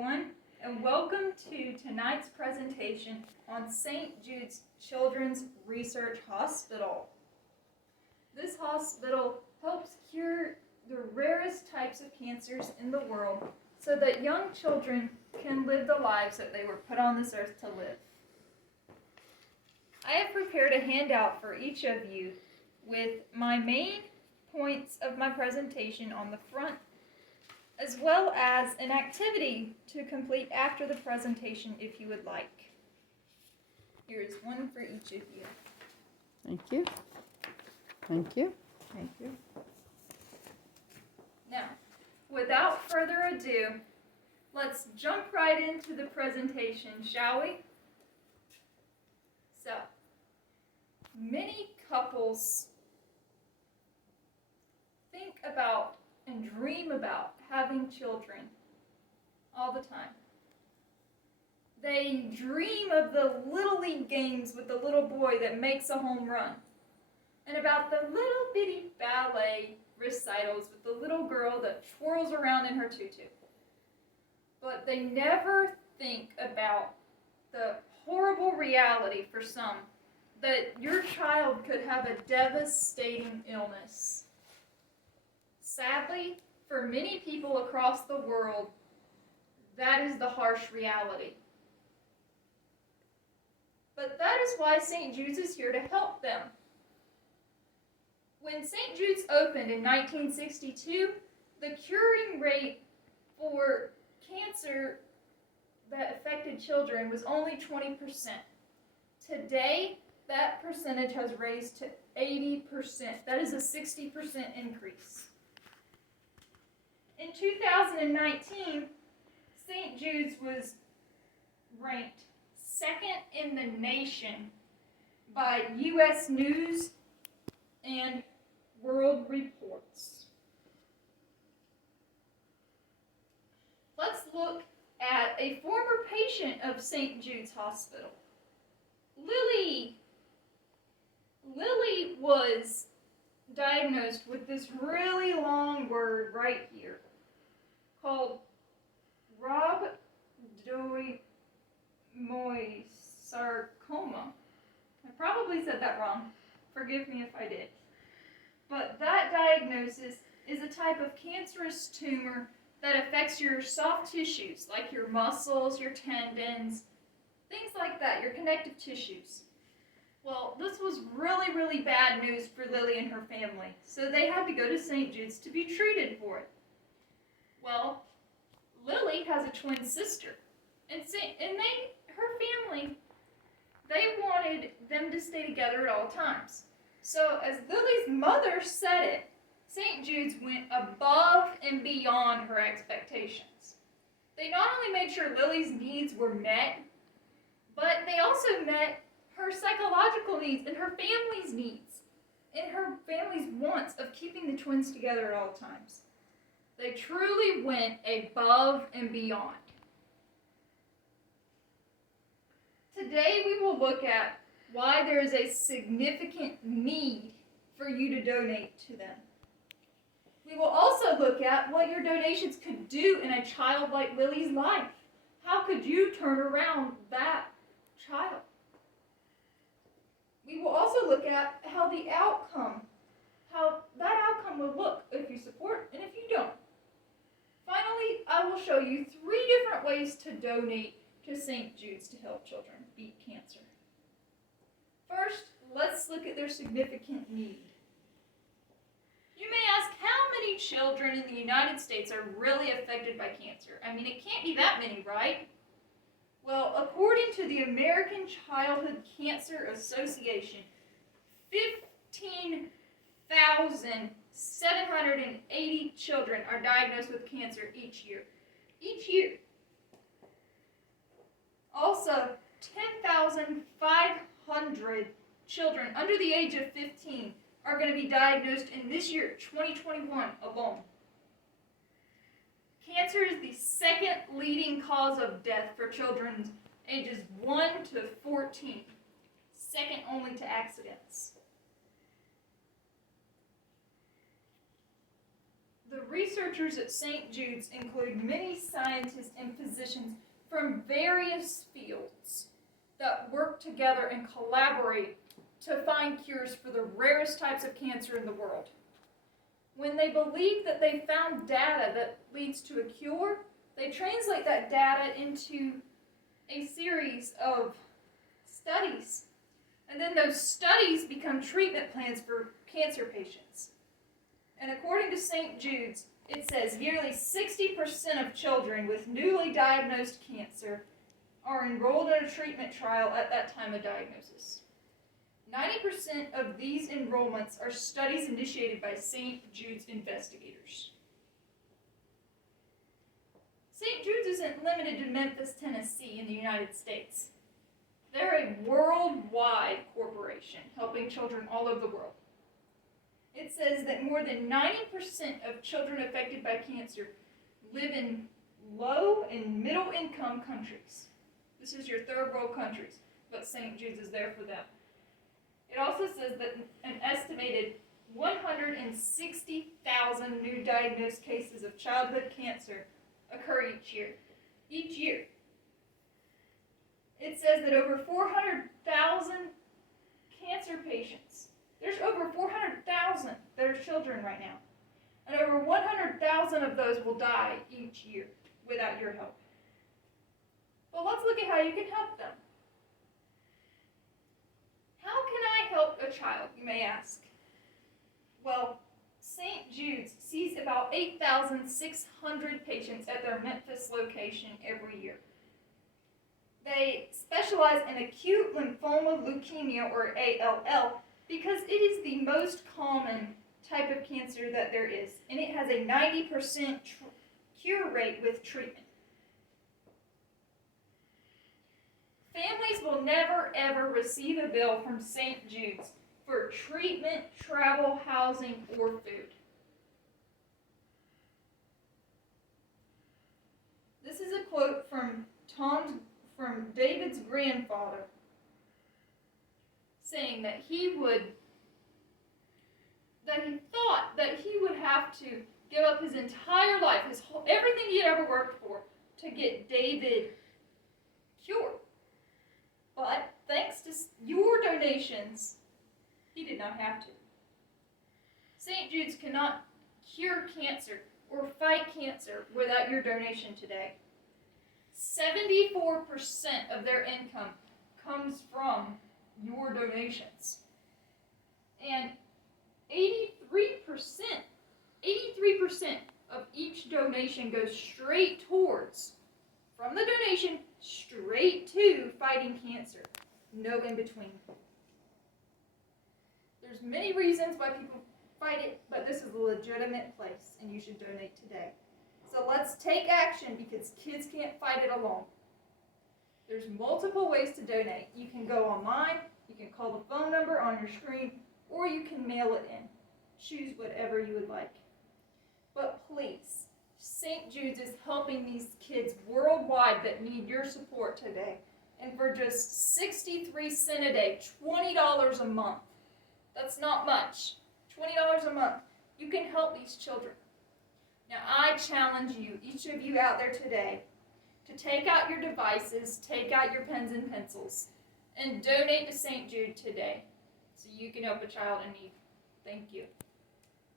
everyone, and welcome to tonight's presentation on St. Jude's Children's Research Hospital. This hospital helps cure the rarest types of cancers in the world so that young children can live the lives that they were put on this earth to live. I have prepared a handout for each of you with my main points of my presentation on the front, as well as an activity to complete after the presentation if you would like. Here is one for each of you. Thank you. Thank you. Thank you. Now, without further ado, let's jump right into the presentation, shall we? So, many couples think about and dream about having children all the time. They dream of the little league games with the little boy that makes a home run, and about the little bitty ballet recitals with the little girl that twirls around in her tutu. But they never think about the horrible reality for some that your child could have a devastating illness. Sadly, for many people across the world, that is the harsh reality. But that is why St. Jude's is here to help them. When St. Jude's opened in 1962, the curing rate for cancer that affected children was only 20%. Today, that percentage has raised to 80%. That is a 60% increase. In 2019, St. Jude's was ranked second in the nation by U.S. News and World Reports. Let's look at a former patient of St. Jude's Hospital. Lily was diagnosed with this really long word right here called rhabdomyolysis sarcoma. I probably said that wrong. Forgive me if I did. But that diagnosis is a type of cancerous tumor that affects your soft tissues, like your muscles, your tendons, things like that, your connective tissues. Well, this was really, really bad news for Lily and her family, so they had to go to St. Jude's to be treated for it. Well, Lily has a twin sister, and her family, they wanted them to stay together at all times. So as Lily's mother said it, St. Jude's went above and beyond her expectations. They not only made sure Lily's needs were met, but they also met her psychological needs and her family's needs and her family's wants of keeping the twins together at all times. They truly went above and beyond. Today we will look at why there is a significant need for you to donate to them. We will also look at what your donations could do in a child like Lily's life. How could you turn around that child? We will also look at how that outcome will look if you support and if you don't. Finally, I will show you 3 different ways to donate to St. Jude's to help children beat cancer. First, let's look at their significant need. You may ask, how many children in the United States are really affected by cancer? I mean, it can't be that many, right? Well, according to the American Childhood Cancer Association, 15,780 children are diagnosed with cancer each year. Each year. Also, 10,500 children under the age of 15 are going to be diagnosed in this year, 2021 alone. Cancer is the second leading cause of death for children ages 1 to 14, second only to accidents. The researchers at St. Jude's include many scientists and physicians from various fields that work together and collaborate to find cures for the rarest types of cancer in the world. When they believe that they found data that leads to a cure, they translate that data into a series of studies. And then those studies become treatment plans for cancer patients. And according to St. Jude's, it says nearly 60% of children with newly diagnosed cancer are enrolled in a treatment trial at that time of diagnosis. 90% of these enrollments are studies initiated by St. Jude's investigators. St. Jude's isn't limited to Memphis, Tennessee in the United States. They're a worldwide corporation helping children all over the world. It says that more than 90% of children affected by cancer live in low and middle income countries. This is your third world countries, but St. Jude's is there for them. It also says that an estimated 160,000 new diagnosed cases of childhood cancer occur each year. Each year. It says that over 400,000 cancer patients, there's over 400,000 that are children right now. And over 100,000 of those will die each year without your help. But let's look at how you can help them. How can I help a child, you may ask? Well, St. Jude's sees about 8,600 patients at their Memphis location every year. They specialize in acute lymphoma leukemia, or ALL, because it is the most common type of cancer that there is, and it has a 90% cure rate with treatment. Families will never ever receive a bill from St. Jude's for treatment, travel, housing, or food. This is a quote from David's grandfather, saying that he thought that he would have to give up his entire life, everything he had ever worked for, to get David cured. But thanks to your donations, he did not have to. St. Jude's cannot cure cancer or fight cancer without your donation today. 74% of their income comes from your donations. And 83% of each donation goes straight towards, from the donation, straight to fighting cancer. No in between. There's many reasons why people fight it, but this is a legitimate place, and you should donate today. So let's take action, because kids can't fight it alone. There's multiple ways to donate. You can go online, you can call the phone number on your screen, or you can mail it in. Choose whatever you would like. But please, St. Jude's is helping these kids worldwide that need your support today. And for just 63 cents a day, $20 a month. That's not much. $20 a month. You can help these children. Now I challenge you, each of you out there today, to take out your devices, take out your pens and pencils, and donate to St. Jude today so you can help a child in need. Thank you.